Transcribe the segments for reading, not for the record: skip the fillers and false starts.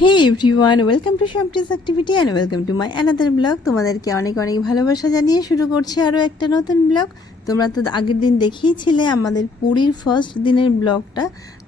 Hey everyone, welcome to Shamti's activity and welcome to my another blog. তোমাদেরকে অনেক অনেক ভালোবাসা জানিয়ে শুরু করছি আরও একটা নতুন ব্লগ। তোমরা তো আগের দিন দেখিয়েছিলে আমাদের পুরীর ফার্স্ট দিনের ব্লগটা,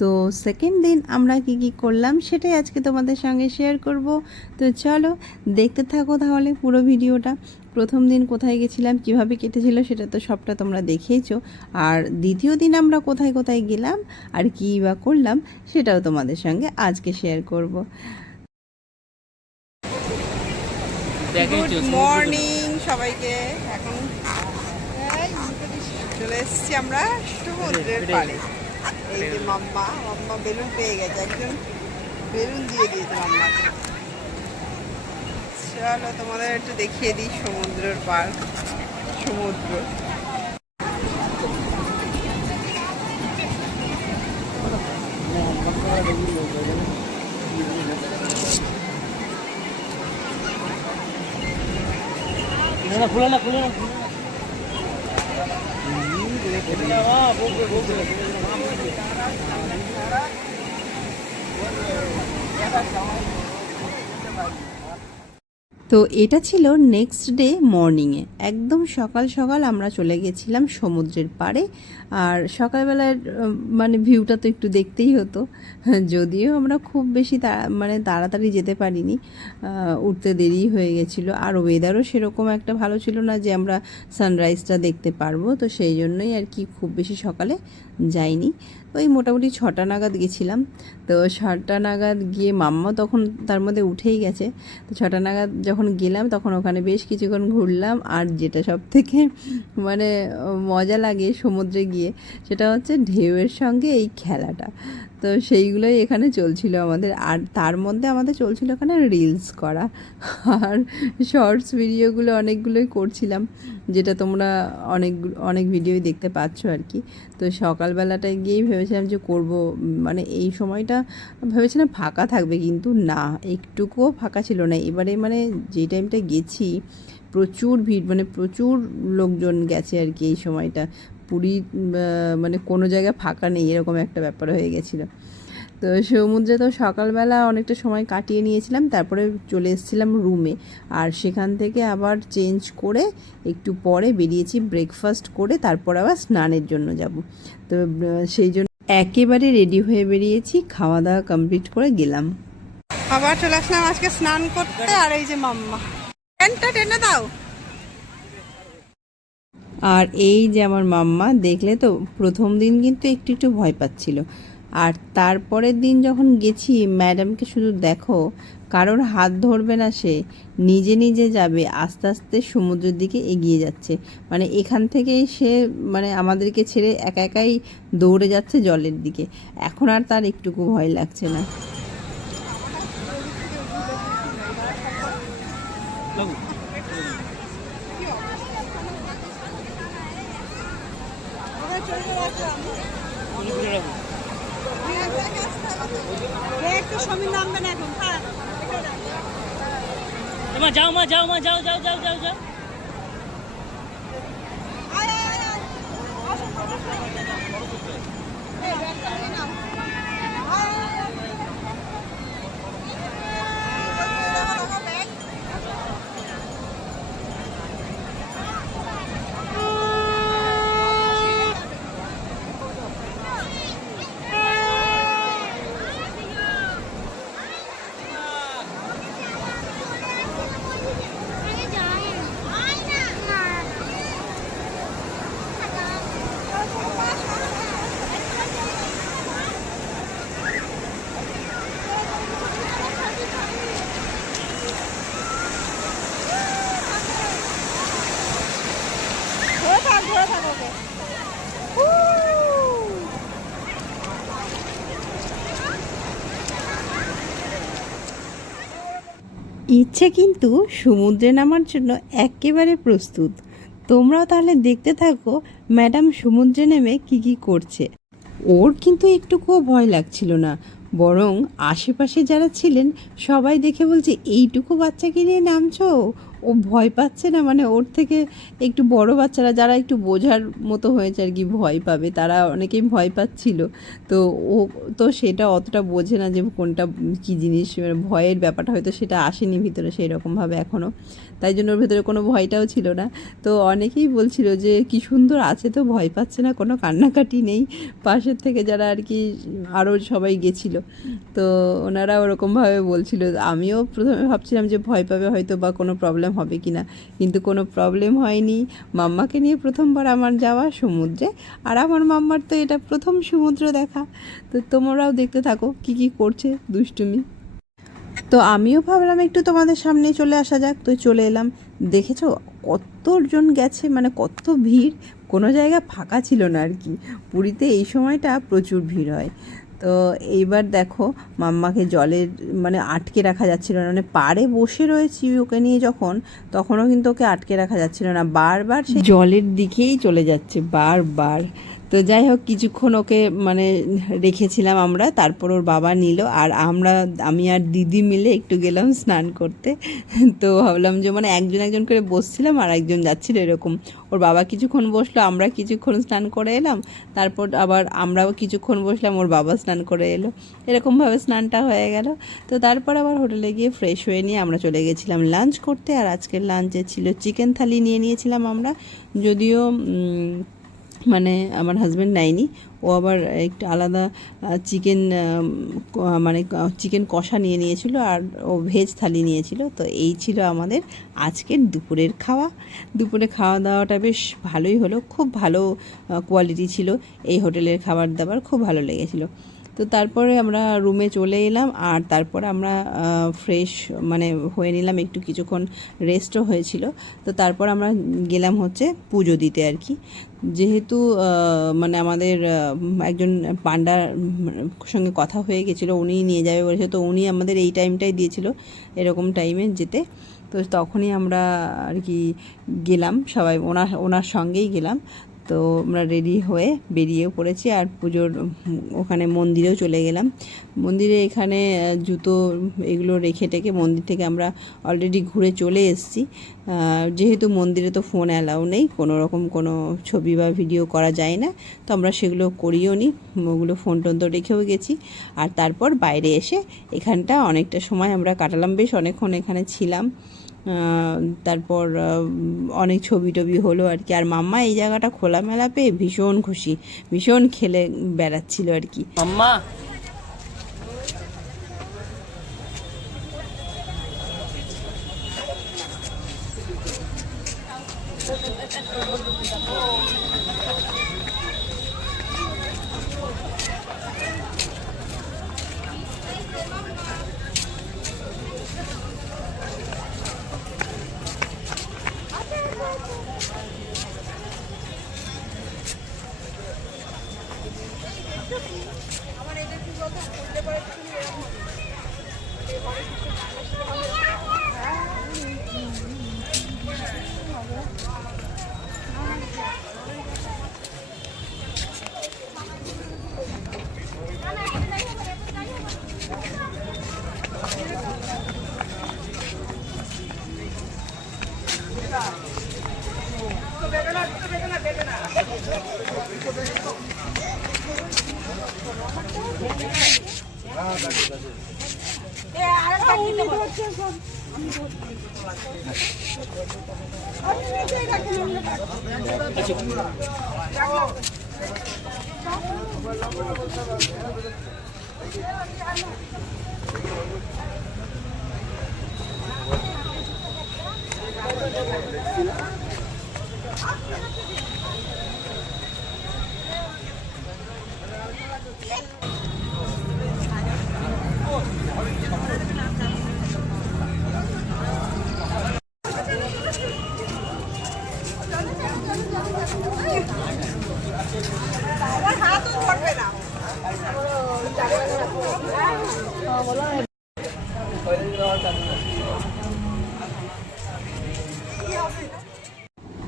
তো সেকেন্ড দিন আমরা কি কি করলাম সেটাই আজকে তোমাদের সঙ্গে শেয়ার করব। তো চলো দেখতে থাকো তাহলে পুরো ভিডিওটা। প্রথম দিন কোথায় গেছিলাম, কিভাবে কেটেছিল সেটা তো সবটা তোমরা দেখেইছো, আর দ্বিতীয় দিন আমরা কোথায় কোথায় গেলাম আর কী বা করলাম সেটাও তোমাদের সঙ্গে আজকে শেয়ার করব। গুড মর্নিং সবাইকে। এখন চলে এসেছি আমরা সমুদ্রের পাড়ে। এই যে মাম্মা বেলুন পেয়ে গেছে, একজন বেলুন দিয়ে দিয়েছে মাম্মাকে। চলো তোমাদের একটু দেখিয়ে দিই সমুদ্রের পাড়, সমুদ্র। খুলে না খুলে না তো এটা ছিল নেক্সট ডে মর্নিংয়ে, একদম সকাল সকাল আমরা চলে গেছিলাম সমুদ্রের পাড়ে। আর সকালবেলার মানে ভিউটা তো একটু দেখতেই হতো, যদিও আমরা খুব বেশি তাড়াতাড়ি যেতে পারিনি, উঠতে দেরি হয়ে গেছিলো, আর ওয়েদারও সেরকম একটা ভালো ছিল না যে আমরা সানরাইজটা দেখতে পারবো, তো সেই জন্যই আর কি খুব বেশি সকালে যাইনি। ওই মোটামুটি 6টা নাগাদ গেছিলাম। তো 6টা নাগাদ গিয়ে মাম্মা তখন তার মধ্যে উঠেই গেছে। তো 6টা নাগাদ যখন গেলাম তখন ওখানে বেশ কিছুক্ষণ ঘুরলাম। আর যেটা সব থেকে মানে মজা লাগে সমুদ্রে গিয়ে সেটা হচ্ছে ঢেউয়ের সঙ্গে এই খেলাটা। তো সেইগুলোই এখানে চলছিল আমাদের, আর তার মধ্যে আমাদের চলছিল এখানে রিলস করা, আর শর্টস ভিডিওগুলো অনেকগুলোই করছিলাম, যেটা তোমরা অনেক ভিডিওই দেখতে পাচ্ছ আর কি। তো সকালবেলাটায় গিয়েই ভেবেছিলাম যে করব, মানে এই সময়টা ভেবেছিলাম ফাঁকা থাকবে, কিন্তু না, একটুকুও ফাঁকা ছিল না এবারে। মানে যেই টাইমটা গেছি প্রচুর ভিড়, মানে প্রচুর লোকজন গেছে আর কি এই সময়টা। পুরী মানে কোনো জায়গায় ফাঁকা নেই এরকম একটা ব্যাপার হয়ে গেছিলো। তো সমুদ্রে তো সকালবেলা অনেকটা সময় কাটিয়ে নিয়েছিলাম, তারপরে চলে এসেছিলাম রুমে। আর সেখান থেকে আবার চেঞ্জ করে একটু পরে বেরিয়েছি ব্রেকফাস্ট করে, তারপর আবার স্নানের জন্য যাব। তো সেই জন্য একেবারে রেডি হয়ে বেরিয়েছি, খাওয়া দাওয়া কমপ্লিট করে গেলাম। আবার চলে আসলাম আজকে স্নান করতে। আর এই যে মাম্মা টেনে দাও। আর এই যে আমার মাম্মা, দেখলে তো প্রথম দিন কিন্তু একটু একটু ভয় পাচ্ছিল, আর তারপরের দিন যখন গেছি ম্যাডামকে শুধু দেখো, কারোর হাত ধরবে না, সে নিজে নিজে যাবে, আস্তে আস্তে সমুদ্রের দিকে এগিয়ে যাচ্ছে। মানে এখান থেকেই সে মানে আমাদেরকে ছেড়ে একা একাই দৌড়ে যাচ্ছে জলের দিকে। এখন আর তার একটুকু ভয় লাগছে না। যাও মা যাও মা যাও যাও যাও যাও যাও ইচ্ছে কিন্তু সমুদ্রে নামার জন্য একেবারে প্রস্তুত। তোমরাও তাহলে দেখতে থাকো ম্যাডাম সমুদ্রে নেমে কি কি করছে। ওর কিন্তু একটুকুও ভয় লাগছিল না, বরং আশেপাশে যারা ছিলেন সবাই দেখে বলছে এইটুকু বাচ্চাকে নিয়ে নামছো, ও ও ভয় পাচ্ছে না, মানে ওর থেকে একটু বড় বাচ্চারা যারা একটু বোঝার মতো হয়েছে আর কি ভয় পাবে, তারা অনেকেই ভয় পাচ্ছিল। তো ও তো সেটা অতটা বোঝে না যে কোনটা কী জিনিস, মানে ভয়ের ব্যাপারটা হয়তো সেটা আসেনি ভিতরে সেই রকমভাবে এখনও, তাই জন্য ওর ভিতরে কোনো ভয়টাও ছিল না। তো অনেকেই বলছিল যে কি সুন্দর আছে, তো ভয় পাচ্ছে না, কোনো কান্নাকাটি নেই। পাশের থেকে যারা আর কি আরও সবাই গেছিলো, তো ওনারা ওরকমভাবে বলছিল। আমিও প্রথমে ভাবছিলাম যে ভয় পাবে হয়তো বা কোনো প্রবলেম হবে কি না, কিন্তু কোনো প্রবলেম হয়নি। মাম্মাকে নিয়ে প্রথমবার আমার যাওয়া সমুদ্রে, আর আমার মাম্মার তো এটা প্রথম সমুদ্র দেখা। তো তোমরাও দেখতে থাকো কী কী করছে দুষ্টুমি। তো আমিও ভাবলাম একটু তোমাদের সামনে চলে আসা যাক, তো চলে এলাম। দেখেছো কতজন গেছে, মানে কত ভিড়, কোনো জায়গা ফাঁকা ছিল না আর কি। পুরীতে এই সময়টা প্রচুর ভিড় হয়। তো এইবার দেখো মাম্মাকে জলের মানে আটকে রাখা যাচ্ছিল না, মানে পাড়ে বসে রয়েছি ওকে নিয়ে যখন, তখনও কিন্তু ওকে আটকে রাখা যাচ্ছিল না, বারবার সে জলের দিকেই চলে যাচ্ছে বারবার। তো যাই হোক কিছুক্ষণ ওকে মানে রেখেছিলাম আমরা, তারপর ওর বাবা নিল, আর আমি আর দিদি মিলে একটু গেলাম স্নান করতে। তো ভাবলাম যে মানে একজন একজন করে বসছিলাম আর একজন যাচ্ছিল এরকম। ওর বাবা কিছুক্ষণ বসলো, আমরা কিছুক্ষণ স্নান করে এলাম, তারপর আবার আমরাও কিছুক্ষণ বসলাম, ওর বাবা স্নান করে এলো, এরকমভাবে স্নানটা হয়ে গেল। তো তারপর আবার হোটেলে গিয়ে ফ্রেশ হয়ে নিয়ে আমরা চলে গেছিলাম লাঞ্চ করতে। আর আজকের লাঞ্চে ছিল চিকেন থালি নিয়ে নিয়েছিলাম আমরা, যদিও মানে আমার হাজব্যান্ড নেয়নি, ও আবার একটু আলাদা চিকেন মানে চিকেন কষা নিয়ে নিয়েছিল, আর ও ভেজ থালি নিয়েছিল। তো এই ছিল আমাদের আজকের দুপুরের খাওয়া। দুপুরে খাওয়া দাওয়াটা বেশ ভালোই হলো, খুব ভালো কোয়ালিটি ছিল এই হোটেলের খাবার দাবার, খুব ভালো লেগেছিলো। তো তারপরে আমরা রুমে চলে এলাম, আর তারপরে আমরা ফ্রেশ মানে হয়ে নিলাম, একটু কিছুক্ষণ রেস্টও হয়েছিল। তো তারপর আমরা গেলাম হচ্ছে পুজো দিতে আর কি। যেহেতু মানে আমাদের একজন পান্ডার সঙ্গে কথা হয়ে গেছিলো, উনিই নিয়ে যাবে বলেছে, তো উনি আমাদের এই টাইমটাই দিয়েছিল এরকম টাইমে যেতে। তো তখনই আমরা আর কি গেলাম সবাই, ওনার সঙ্গেই গেলাম। তো আমরা রেডি হয়ে বেরিয়েও পড়েছি, আর পুজোর ওখানে মন্দিরেও চলে গেলাম। মন্দিরে এখানে জুতো এগুলো রেখে টেকে মন্দির থেকে আমরা অলরেডি ঘুরে চলে এসেছি। যেহেতু মন্দিরে তো ফোন অ্যালাউ নেই, কোনো রকম কোনো ছবি বা ভিডিও করা যায় না, তো আমরা সেগুলো করিও নি, ওগুলো ফোন টোন তো রেখেও গেছি। আর তারপর বাইরে এসে এখানটা অনেকটা সময় আমরা কাটালাম, বেশ অনেকক্ষণ এখানে ছিলাম। তারপর অনেক ছবি টবি হলো আর কি। আর মাম্মা এই জায়গাটা খোলামেলা পেয়ে ভীষণ খুশি, ভীষণ খেলে বেড়াচ্ছিল আর কি। মাম্মা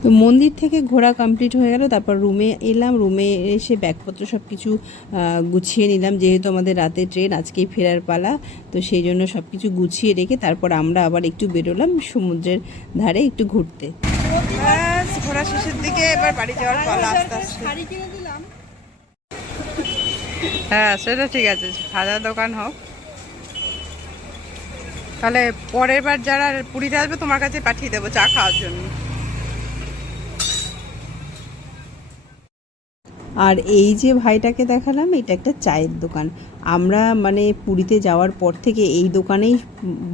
তো মন্দির থেকে ঘোরা কমপ্লিট হয়ে গেল, তারপর রুমে এলাম। রুমে এসে ব্যাগপত্র সব কিছু গুছিয়ে নিলাম, যেহেতু আমাদের রাতে ট্রেন, আজকেই ফেরার পালা। তো সেই জন্য সব কিছু গুছিয়ে রেখে তারপর আমরা আবার একটু বেরোলাম সমুদ্রের ধারে একটু ঘুরতে। ঘোরা শেষের দিকে এবার বাড়ি যাওয়ার পালা আস্তে আস্তে। হ্যাঁ সেটা ঠিক আছে, হাজার দোকান হোক। তাহলে পরের বার যারা পুরীতে আসবে তোমার কাছে পাঠিয়ে দেবো চা খাওয়ার জন্য। আর এই যে ভাইটাকে দেখালাম, এটা একটা চায়ের দোকান। আমরা মানে পুরীতে যাওয়ার পর থেকে এই দোকানেই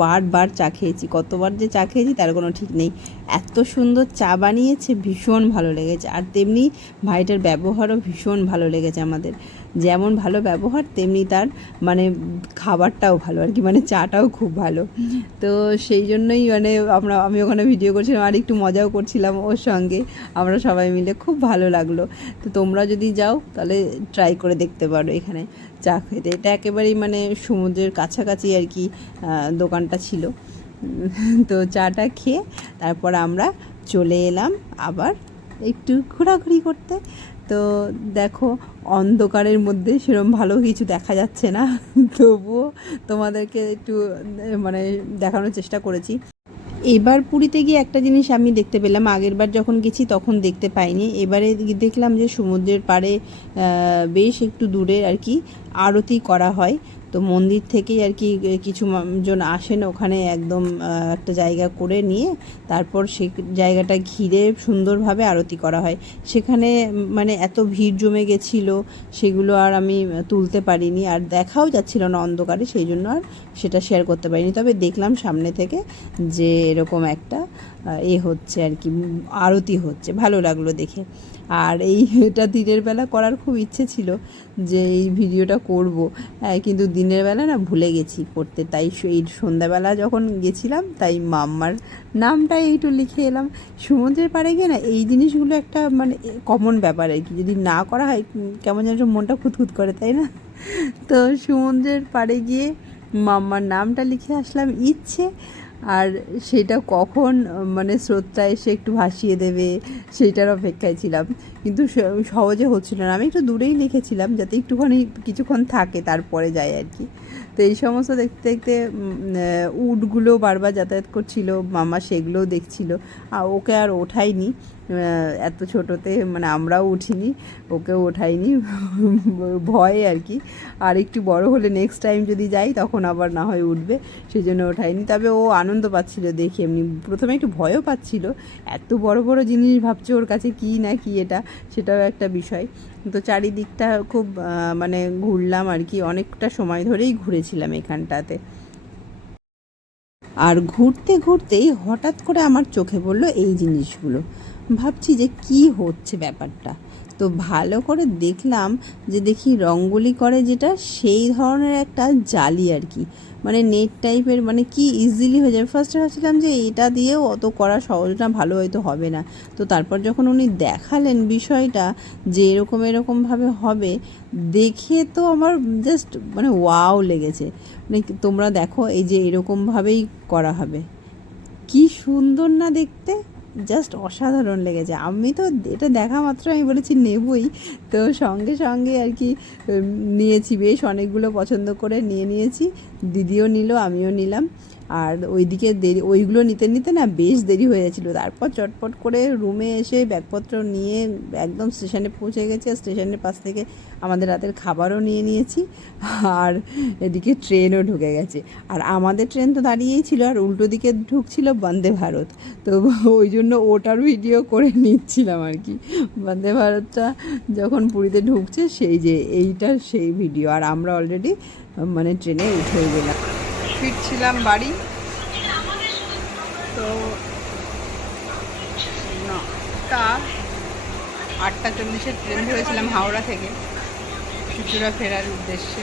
বারবার চা খেয়েছি, কতবার যে চা খেয়েছি তার কোনো ঠিক নেই। এত সুন্দর চা বানিয়েছে, ভীষণ ভালো লেগেছে। আর তেমনি ভাইটার ব্যবহারও ভীষণ ভালো লেগেছে আমাদের। যেমন ভালো ব্যবহার তেমনি তার মানে খাবারটাও ভালো আর কি, মানে চাটাও খুব ভালো। তো সেই জন্যই মানে আমি ওখানে ভিডিও করছিলাম আর একটু মজাও করছিলাম ওর সঙ্গে, আমরা সবাই মিলে, খুব ভালো লাগলো। তো তোমরা যদি যাও তাহলে ট্রাই করে দেখতে পারো এখানে চা খেতে। এটা একেবারেই মানে সমুদ্রের কাছাকাছি আর কি দোকানটা ছিল। তো চাটা খেয়ে তারপর আমরা চলে এলাম আবার একটু ঘোরাঘুরি করতে। তো দেখো অন্ধকারের মধ্যে সেরকম ভালো কিছু দেখা যাচ্ছে না, তবুও তোমাদেরকে একটু মানে দেখানোর চেষ্টা করেছি। এবার পুরীতে গিয়ে একটা জিনিস আমি দেখতে পেলাম, আগের বার যখন গেছি তখন দেখতে পাইনি। এবারে দেখলাম যে সমুদ্রের পাড়ে বেশ একটু দূরে আর কি আরতি করা হয়। তো মন্দির থেকেই আর কি কিছু জন আসেন ওখানে, একদম একটা জায়গা করে নিয়ে তারপর সেই জায়গাটা ঘিরে সুন্দরভাবে আরতি করা হয়। সেখানে মানে এত ভিড় জমে গেছিলো, সেগুলো আর আমি তুলতে পারিনি, আর দেখাও যাচ্ছিল না অন্ধকারে, সেই জন্য আর সেটা শেয়ার করতে পারিনি। তবে দেখলাম সামনে থেকে যে এরকম একটা হচ্ছে আর কি, আরতি হচ্ছে, ভালো লাগলো দেখে। আর এটা দিনের বেলা করার খুব ইচ্ছে ছিল যে এই ভিডিওটা করব, কিন্তু দিনের বেলা না ভুলে গেছি করতে। তাই এই সন্ধ্যাবেলা যখন গেছিলাম তাই মাম্মার নামটা এইটু লিখে এলাম। সমুদ্রের পাড়ে গিয়ে না এই জিনিসগুলো একটা মানে কমন ব্যাপার আর কি, যদি না করা হয় কেমন যেন মনটা খুঁতখুত করে, তাই না? তো সমুদ্রের পাড়ে গিয়ে মাম্মার নামটা লিখে আসলাম, ইচ্ছে। আর সেটা কখন মানে স্রোতটা এসে একটু ভাসিয়ে দেবে সেইটার অপেক্ষায় ছিলাম, কিন্তু সহজে হচ্ছিল না। আমি একটু দূরেই লিখেছিলাম যাতে একটুখানি কিছুক্ষণ থাকে তারপরে যায় আর কি। তো এই সমস্ত দেখতে দেখতে উটগুলো বারবার যাতায়াত করছিল, মামা সেগুলোও দেখছিল। আর ওকে আর ওঠাইনি এত ছোটোতে, মানে আমরাও উঠিনি, ওকেও ওঠাইনি ভয়ে আর কি। আর একটু বড় হলে নেক্সট টাইম যদি যাই তখন আবার না হয় উঠবে, সেই জন্য ওঠাইনি। তবে ও আনন্দ পাচ্ছিল দেখে, এমনি প্রথমে একটু ভয়ও পাচ্ছিল, এত বড় বড় জিনিস ভাবছে ওর কাছে কী না কি এটা, সেটাও একটা বিষয়। তো চারিদিকটা খুব মানে ঘুরলাম আর কি, অনেকটা সময় ধরেই ঘুরেছিলাম এখানটাতে। আর ঘুরতে ঘুরতেই হঠাৎ করে আমার চোখে পড়লো এই জিনিসগুলো, ভাবছি যে কি হচ্ছে ব্যাপারটা। তো ভালো করে দেখলাম যে দেখি রঙ্গোলি করে যেটা, সেই ধরনের একটা জালি আর কি, মানে নেট টাইপের, মানে কি ইজিলি হয়ে যাবে। ফার্স্টে ভাবছিলাম যে এটা দিয়েও অত করা সহজ না, ভালো হয়তো হবে না। তো তারপর যখন উনি দেখালেন বিষয়টা যে এরকমভাবে হবে, দেখে তো আমার জাস্ট মানে ওয়াও লেগেছে। মানে তোমরা দেখো এই যে এরকমভাবেই করা হবে, কি সুন্দর না দেখতে, জাস্ট অসাধারণ লেগেছে। আমি তো এটা দেখা মাত্র আমি বলেছি নেবই, তো সঙ্গে সঙ্গে আর কি নিয়েছি, বেশ অনেকগুলো পছন্দ করে নিয়েছি। দিদিও নিল, আমিও নিলাম। আর ওইদিকে ওইগুলো নিতে নিতে না বেশ দেরি হয়ে যাচ্ছিলো। তারপর চটপট করে রুমে এসে ব্যাগপত্র নিয়ে একদম স্টেশনে পৌঁছে গেছে। স্টেশনের পাশ থেকে আমাদের রাতের খাবারও নিয়েছি, আর এদিকে ট্রেনও ঢুকে গেছে। আর আমাদের ট্রেন তো দাঁড়িয়েই ছিল, আর উল্টো দিকে ঢুকছিল বন্দে ভারত। তো ওই জন্য ওটার ভিডিও করে নিচ্ছিলাম আর কি, বন্দে ভারতটা যখন পুরীতে ঢুকছে এইটা সেই ভিডিও। আর আমরা অলরেডি মানে ট্রেনে উঠে গেলাম, ফিরছিলাম বাড়ি। তো 8:40 ট্রেন ধরেছিলাম হাওড়া থেকে চুচুড়া ফেরার উদ্দেশ্যে।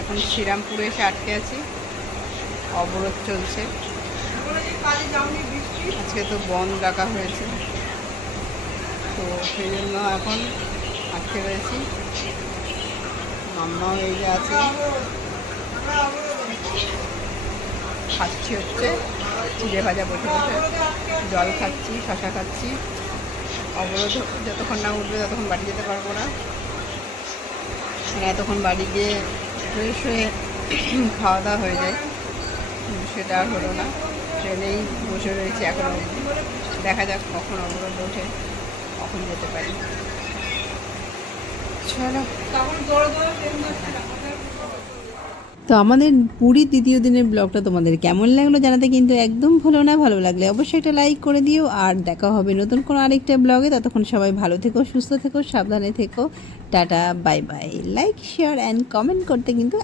এখন শ্রীরামপুরে এসে আটকে আছি, অবরোধ চলছে। আজকে তো বন্ধ রাখা হয়েছে, তো সেই জন্য এখন আটকে রয়েছি। মাম্মাও এই যে আছে, খাচ্ছি হচ্ছে চিড়ে ভাজা বসে বসে, জল খাচ্ছি, শশা খাচ্ছি, অবরোধ যতক্ষণ না উঠবে ততক্ষণ বাড়ি যেতে পারবো না। মানে এতক্ষণ বাড়ি গিয়ে ফ্রেশ হয়ে খাওয়া দাওয়া হয়ে যায়, সেটা আর হলো না। ট্রেনেই বসে রয়েছে এখনও, দেখা যাক কখন অবরোধ ওঠে, কখন যেতে পারি। চলো। তো আমাদের পুরী দ্বিতীয় দিনের ব্লগটা তোমাদের কেমন লাগলো জানাতে কিন্তু একদম ভুলো না। ভালো লাগলে অবশ্যই একটা লাইক করে দিও, আর দেখা হবে নতুন কোনো আরেকটা ব্লগে। ততক্ষণ সবাই ভালো থেকো, সুস্থ থেকো, সাবধানে থেকো। Tata, bye bye. Like, share and comment করতে কিন্তু